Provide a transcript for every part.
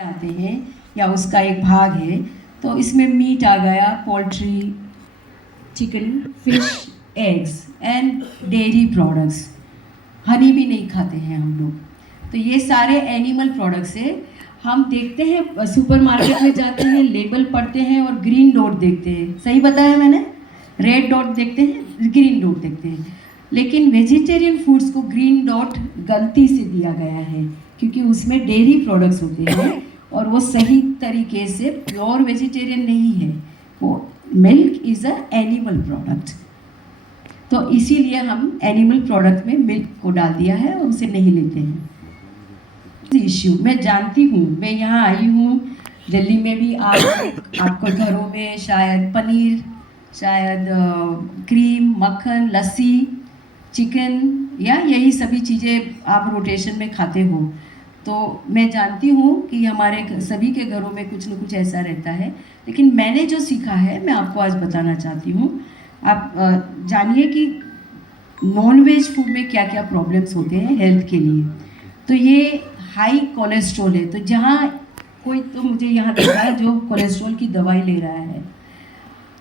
आते हैं या उसका एक भाग है, तो इसमें मीट आ गया, poultry, chicken, fish, eggs and dairy products. Honey भी नहीं खाते हैं हम लोग। तो ये सारे एनिमल प्रोडक्ट्स है। हम देखते हैं सुपरमार्केट में जाते हैं, लेबल पढ़ते हैं और ग्रीन डॉट देखते हैं। सही बताया मैंने? रेड डॉट देखते हैं, ग्रीन डॉट देखते हैं। लेकिन वेजिटेरियन फूड्स को ग्रीन डॉट गलती से दिया गया है, क्योंकि उसमें डेयरी प्रोडक्ट्स होते हैं और वो सही तरीके से प्योर वेजिटेरियन नहीं है। वो milk is a animal product, तो इसीलिए हम एनिमल प्रोडक्ट में मिल्क को डाल दिया है और उसे नहीं लेते हैं। इश्यू मैं जानती हूँ, मैं यहाँ आई हूँ दिल्ली में भी। आपको घरों में शायद पनीर, शायद क्रीम, मक्खन, लस्सी, चिकन या यही सभी चीज़ें आप रोटेशन में खाते हो। तो मैं जानती हूँ कि हमारे सभी के घरों में कुछ न कुछ ऐसा रहता है। लेकिन मैंने जो सीखा है मैं आपको आज बताना चाहती हूँ। आप जानिए कि नॉन वेज फूड में क्या क्या प्रॉब्लम्स होते हैं हेल्थ के लिए। तो ये हाई कोलेस्ट्रॉल है। तो जहाँ कोई तो मुझे यहाँ देखा है जो कोलेस्ट्रॉल की दवाई ले रहा है।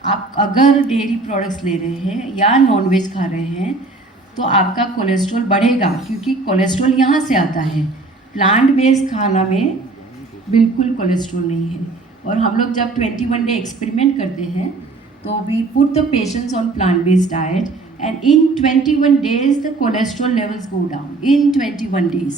आप अगर डेयरी प्रोडक्ट्स ले रहे हैं या नॉन वेज खा रहे हैं तो आपका कोलेस्ट्रॉल बढ़ेगा, क्योंकि कोलेस्ट्रॉल यहाँ से आता है। प्लांट बेस्ड खाना में बिल्कुल कोलेस्ट्रॉल नहीं है। और हम लोग जब 21 डे एक्सपेरिमेंट करते हैं तो we put the patients on plant based diet and in 21 days the cholesterol levels go down in 21 days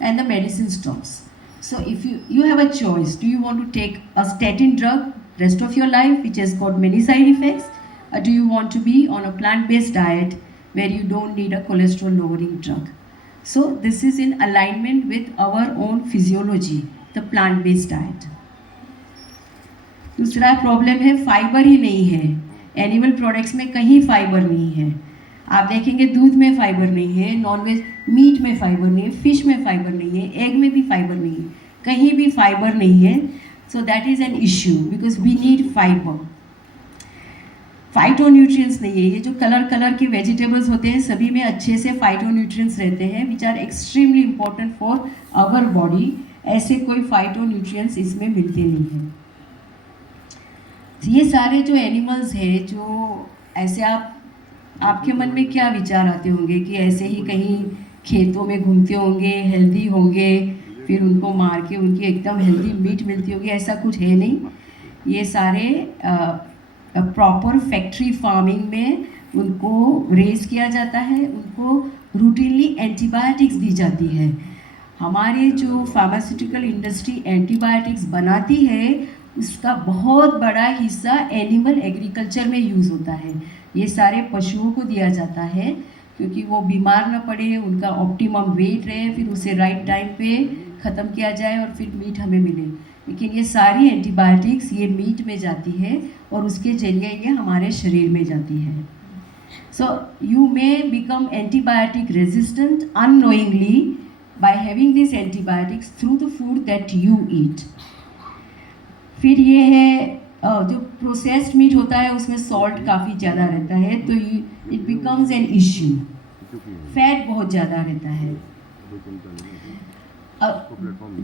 and the medicine stops. So if you have a choice, do you want to take a statin drug rest of your life which has got many side effects, or do you want to be on a plant based diet where you don't need a cholesterol lowering drug? So this is in alignment with our own physiology, the plant based diet. दूसरा problem है fibre ही नहीं है। Animal products में कहीं fibre नहीं है। आप देखेंगे दूध में फाइबर नहीं है, नॉनवेज मीट में फाइबर नहीं है, फिश में फाइबर नहीं है, एग में भी फाइबर नहीं है, कहीं भी फाइबर नहीं है। So that is an issue because we need fibre. Phytonutrients नहीं है। ये जो कलर के वेजिटेबल्स होते हैं सभी में अच्छे से फाइटोन्यूट्रिएंट्स रहते हैं which are extremely important for our body. ऐसे कोई फाइटोन्यूट्रिएंट्स इसमें मिलते नहीं हैं। ये सारे जो एनिमल्स हैं, जो ऐसे आपके मन में क्या विचार आते होंगे कि ऐसे ही कहीं खेतों में घूमते होंगे, हेल्दी होंगे, फिर उनको मार के उनकी एकदम हेल्दी मीट मिलती होगी। ऐसा कुछ है नहीं। ये सारे प्रॉपर फैक्ट्री फार्मिंग में उनको रेज किया जाता है, उनको रूटीनली एंटीबायोटिक्स दी जाती है। हमारे जो फार्मास्यूटिकल इंडस्ट्री एंटीबायोटिक्स बनाती है उसका बहुत बड़ा हिस्सा एनिमल एग्रीकल्चर में यूज़ होता है। ये सारे पशुओं को दिया जाता है क्योंकि वो बीमार ना पड़े, उनका ऑप्टिमम वेट रहे, फिर उसे राइट टाइम पे ख़त्म किया जाए और फिर मीट हमें मिले। लेकिन ये सारी एंटीबायोटिक्स ये मीट में जाती है और उसके जरिए ये हमारे शरीर में जाती है। So you may become antibiotic resistant unknowingly by having this antibiotics through the food that you eat. फिर ये है जो प्रोसेस्ड मीट होता है उसमें सॉल्ट काफ़ी ज़्यादा रहता है, तो it becomes an issue. Fat बहुत ज़्यादा रहता है।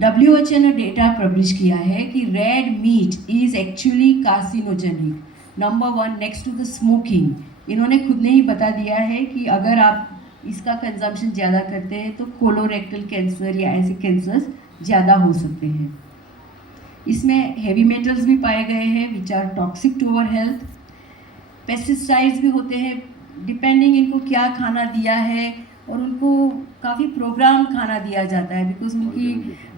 WHO ने डेटा पब्लिश किया है कि red meat is actually carcinogenic number 1 next to the smoking. इन्होंने खुद ने ही बता दिया है कि अगर आप इसका कंजम्पशन ज़्यादा करते हैं तो कोलोरेक्टल कैंसर या ऐसे कैंसर्स ज़्यादा हो सकते हैं। इसमें हेवी मेटल्स भी पाए गए हैं which are toxic to our health. Pesticides भी होते हैं, डिपेंडिंग इनको क्या खाना दिया है। और उनको काफ़ी प्रोग्राम खाना दिया जाता है बिकॉज उनकी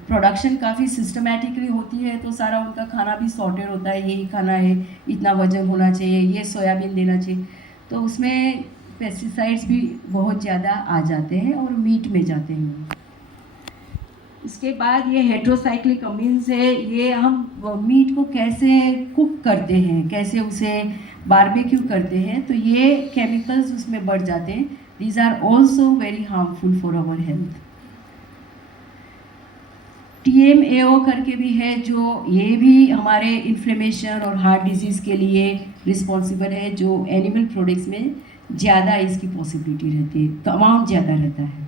प्रोडक्शन काफ़ी सिस्टमेटिकली होती है, तो सारा उनका खाना भी सॉर्टेड होता है। यही खाना है, इतना वजन होना चाहिए, ये सोयाबीन देना चाहिए। तो उसमें पेस्टिसाइड्स भी बहुत ज़्यादा आ जाते हैं और मीट में जाते हैं। इसके बाद ये हेट्रोसाइक्लिक अमीन्स है। ये हम मीट को कैसे कुक करते हैं, कैसे उसे बारबेक्यू करते हैं, तो ये केमिकल्स उसमें बढ़ जाते हैं। These are also very harmful for our health. TMAO करके भी है जो ये भी हमारे इन्फ्लेमेशन और हार्ट डिजीज़ के लिए रिस्पॉन्सिबल है, जो एनिमल प्रोडक्ट्स में ज़्यादा इसकी पॉसिबिलिटी रहती है, तो अमाउंट ज़्यादा रहता है।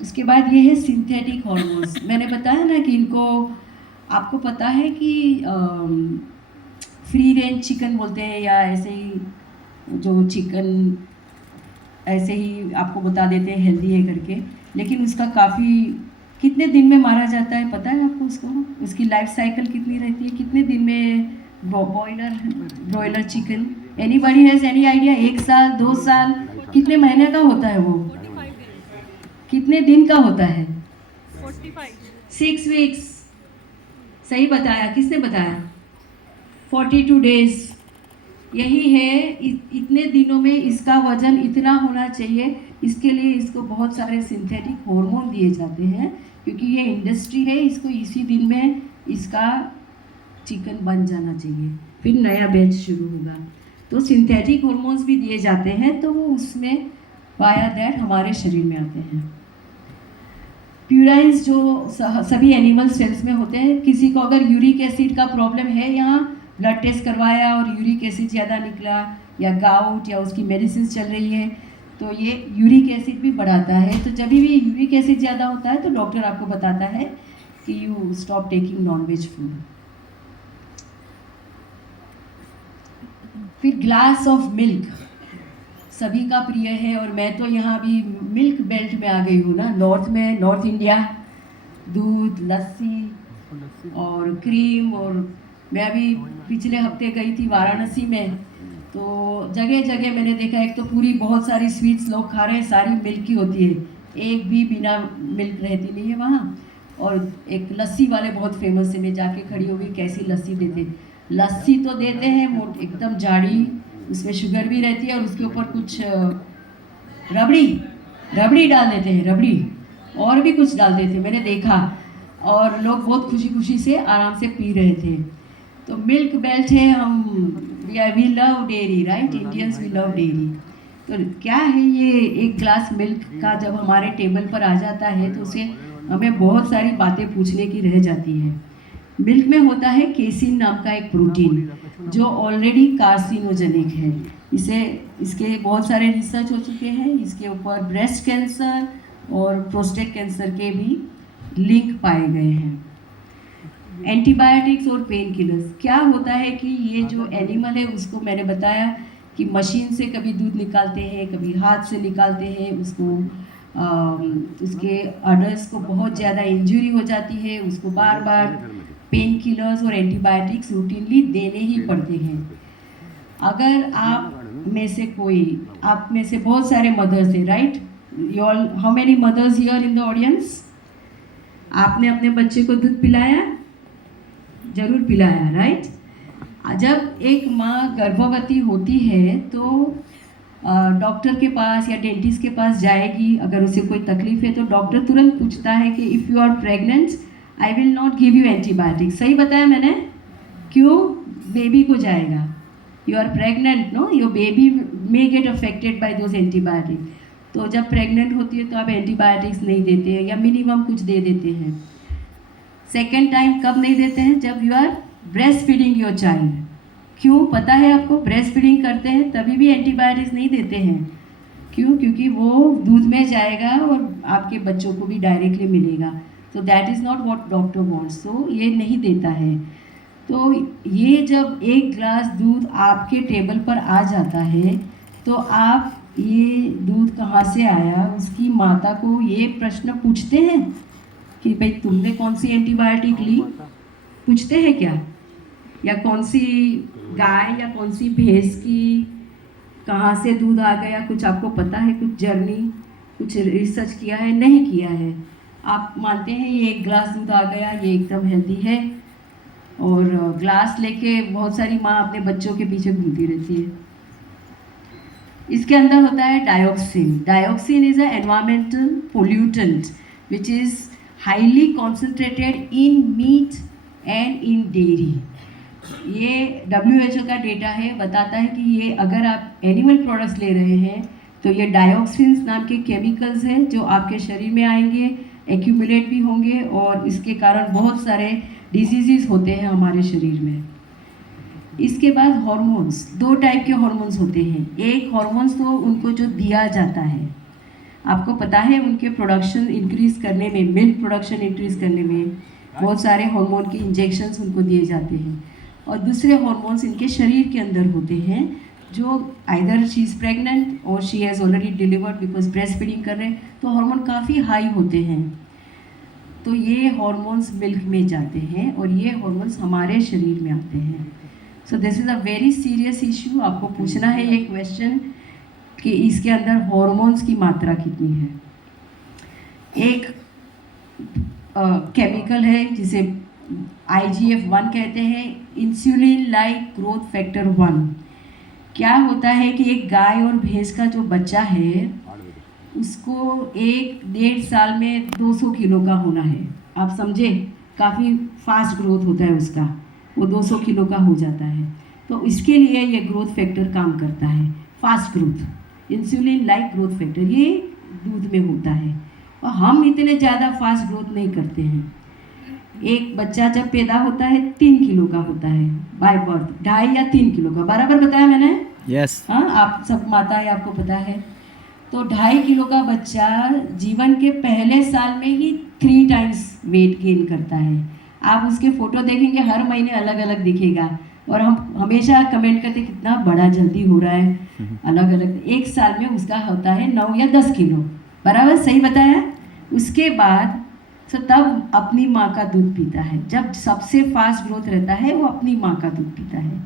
उसके बाद ये है सिंथेटिक हॉर्मोन्स। मैंने बताया ना कि इनको, आपको पता है कि फ्री रेंज चिकन बोलते हैं या ऐसे ही जो चिकन ऐसे ही आपको बता देते हैं हेल्दी है करके, लेकिन उसका काफ़ी कितने दिन में मारा जाता है पता है आपको उसको? उसकी लाइफ साइकिल कितनी रहती है, कितने दिन में broiler chicken? Anybody has any idea? 1 साल, 2 साल, कितने महीने का होता है वो? कितने दिन का होता है? 6 वीक्स। सही बताया, किसने बताया? 42 डेज। यही है, इतने दिनों में इसका वजन इतना होना चाहिए। इसके लिए इसको बहुत सारे सिंथेटिक हार्मोन दिए जाते हैं, क्योंकि ये इंडस्ट्री है, इसको इसी दिन में इसका चिकन बन जाना चाहिए, फिर नया बैच शुरू होगा। तो सिंथेटिक हार्मोन्स भी दिए जाते हैं, तो वो उसमें वाया दैट हमारे शरीर में आते हैं। प्यूराइज जो सभी एनिमल सेल्स में होते हैं। किसी को अगर यूरिक एसिड का प्रॉब्लम है, यहाँ ब्लड टेस्ट करवाया और यूरिक एसिड ज़्यादा निकला, या गाउट, या उसकी मेडिसिन चल रही है, तो ये यूरिक एसिड भी बढ़ाता है। तो जब भी यूरिक एसिड ज़्यादा होता है तो डॉक्टर आपको बताता है कि you stop taking non-veg food. फिर ग्लास ऑफ मिल्क सभी का प्रिय है, और मैं तो यहाँ भी मिल्क बेल्ट में आ गई हूँ ना, नॉर्थ में, नॉर्थ इंडिया। दूध, लस्सी और क्रीम, और मैं अभी पिछले हफ्ते गई थी वाराणसी में, तो जगह जगह मैंने देखा, एक तो पूरी बहुत सारी स्वीट्स लोग खा रहे हैं, सारी मिल्क की होती है, एक भी बिना मिल्क रहती नहीं है वहाँ। और एक लस्सी वाले बहुत फेमस है, मैं जाके खड़ी हो गई, कैसी लस्सी देते? लस्सी तो देते हैं एकदम जाड़ी, उसमें शुगर भी रहती है, और उसके ऊपर कुछ रबड़ी रबड़ी डाल देते हैं, रबड़ी और भी कुछ डाल देते हैं, मैंने देखा। और लोग बहुत खुशी खुशी से आराम से पी रहे थे। तो मिल्क बेल्ट है, हम we love dairy, right? Indians we love dairy. तो क्या है ये, एक ग्लास मिल्क का जब हमारे टेबल पर आ जाता है तो उसे हमें बहुत सारी बातें पूछने की रह जाती है। मिल्क में होता है केसिन नाम का एक प्रोटीन, जो ऑलरेडी कार्सिनोजेनिक है। इसके बहुत सारे रिसर्च हो चुके हैं, इसके ऊपर ब्रेस्ट कैंसर और प्रोस्टेट कैंसर के भी लिंक पाए गए हैं। एंटीबायोटिक्स और पेन किलर्स, क्या होता है कि ये जो एनिमल है उसको मैंने बताया कि मशीन से कभी दूध निकालते हैं, कभी हाथ से निकालते हैं, उसके अडर्स को बहुत ज़्यादा इंजरी हो जाती है, उसको बार बार पेन किलर्स और एंटीबायोटिक्स रूटीनली देने ही पड़ते हैं। अगर आप में से बहुत सारे मदर्स हैं, right? You all, how many mothers here in the audience? आपने अपने बच्चे को दूध पिलाया? जरूर पिलाया, राइट? जब एक माँ गर्भवती होती है तो डॉक्टर के पास या डेंटिस्ट के पास जाएगी, अगर उसे कोई तकलीफ है तो डॉक्टर तुरंत पूछता है कि if you are pregnant I will not give you antibiotics. सही बताया मैंने? क्यों? बेबी को जाएगा, you are pregnant, no, your baby may get affected by those antibiotics. तो जब प्रेग्नेंट होती है तो आप एंटीबायोटिक्स नहीं देते हैं, या मिनिमम कुछ दे देते हैं। सेकेंड टाइम कब नहीं देते हैं? जब you are breast feeding your child. क्यों पता है आपको? ब्रेस्ट फीडिंग करते हैं तभी भी एंटीबायोटिक्स नहीं देते हैं। क्यों? क्योंकि वो दूध में जाएगा और आपके बच्चों को भी डायरेक्टली मिलेगा। तो that is not what doctor wants, तो ये नहीं देता है। तो ये जब एक ग्लास दूध आपके टेबल पर आ जाता है तो आप ये दूध कहाँ से आया, उसकी माता को ये प्रश्न पूछते हैं कि भाई तुमने कौन सी एंटीबायोटिक ली? पूछते हैं क्या? या कौन सी गाय या कौन सी भैंस की कहाँ से दूध आ गया, कुछ आपको पता है? कुछ जर्नी, कुछ रिसर्च किया है? नहीं किया है। आप मानते हैं ये एक ग्लास दूध आ गया, ये एकदम हेल्दी है, और ग्लास लेके बहुत सारी माँ अपने बच्चों के पीछे घूमती रहती है। इसके अंदर होता है dioxin. Dioxin is a environmental pollutant which is highly concentrated in meat and in dairy. ये WHO का डेटा है, बताता है कि ये अगर आप एनिमल प्रोडक्ट्स ले रहे हैं तो ये डायोक्सिन्स नाम के केमिकल्स हैं जो आपके शरीर में आएंगे, एक्यूमुलेट भी होंगे, और इसके कारण बहुत सारे डिजीज़ होते हैं हमारे शरीर में। इसके बाद हार्मोन्स, 2 टाइप के हार्मोन्स होते हैं। एक हार्मोन्स तो उनको जो दिया जाता है, आपको पता है उनके प्रोडक्शन इंक्रीज़ करने में, मिल्क प्रोडक्शन इंक्रीज़ करने में बहुत सारे हार्मोन के इंजेक्शंस उनको दिए जाते हैं, और दूसरे हार्मोन्स इनके शरीर के अंदर होते हैं जो आइदर शी इज़ प्रेग्नेंट और she has already delivered, because breast feeding कर रहे हैं तो हार्मोन काफ़ी हाई होते हैं। तो ये हार्मोन्स मिल्क में जाते हैं और ये हार्मोन्स हमारे शरीर में आते हैं। So this is a very serious issue. आपको पूछना है ये क्वेश्चन कि इसके अंदर हार्मोन्स की मात्रा कितनी है। एक केमिकल है जिसे IGF-1 कहते हैं, इंसुलिन लाइक ग्रोथ फैक्टर 1। क्या होता है कि एक गाय और भैंस का जो बच्चा है उसको 1-1.5 साल में 200 किलो का होना है। आप समझे, काफ़ी फास्ट ग्रोथ होता है उसका, वो 200 किलो का हो जाता है। तो इसके लिए ये ग्रोथ फैक्टर काम करता है, fast growth, insulin like growth factor ये दूध में होता है। और हम इतने ज़्यादा फास्ट ग्रोथ नहीं करते हैं। एक बच्चा जब पैदा होता है 3 किलो का होता है बाय बर्थ, 2.5 या 3 किलो का, बराबर बताया मैंने? यस। हाँ, आप सब माता है, आपको पता है। तो 2.5 किलो का बच्चा जीवन के पहले साल में ही 3 टाइम्स वेट गेन करता है। आप उसके फ़ोटो देखेंगे, हर महीने अलग अलग दिखेगा, और हम हमेशा कमेंट करते कितना बड़ा जल्दी हो रहा है, अलग अलग। 1 साल में उसका होता है 9 या 10 किलो, बराबर सही बताया। उसके बाद तो तब अपनी माँ का दूध पीता है, जब सबसे फास्ट ग्रोथ रहता है वो अपनी माँ का दूध पीता है।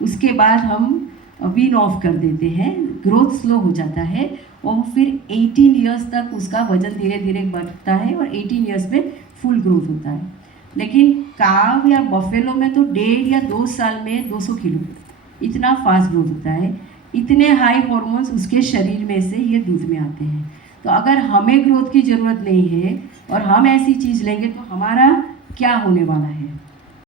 उसके बाद हम वीन ऑफ कर देते हैं, ग्रोथ स्लो हो जाता है, और फिर 18 इयर्स तक उसका वजन धीरे धीरे बढ़ता है और 18 इयर्स में फुल ग्रोथ होता है। लेकिन काव या बफेलो में तो 1.5 या 2 साल में 200 किलो, इतना फास्ट ग्रोथ होता है। इतने हाई हार्मोन्स उसके शरीर में से ये दूध में आते हैं। तो अगर हमें ग्रोथ की ज़रूरत नहीं है और हम ऐसी चीज़ लेंगे तो हमारा क्या होने वाला है?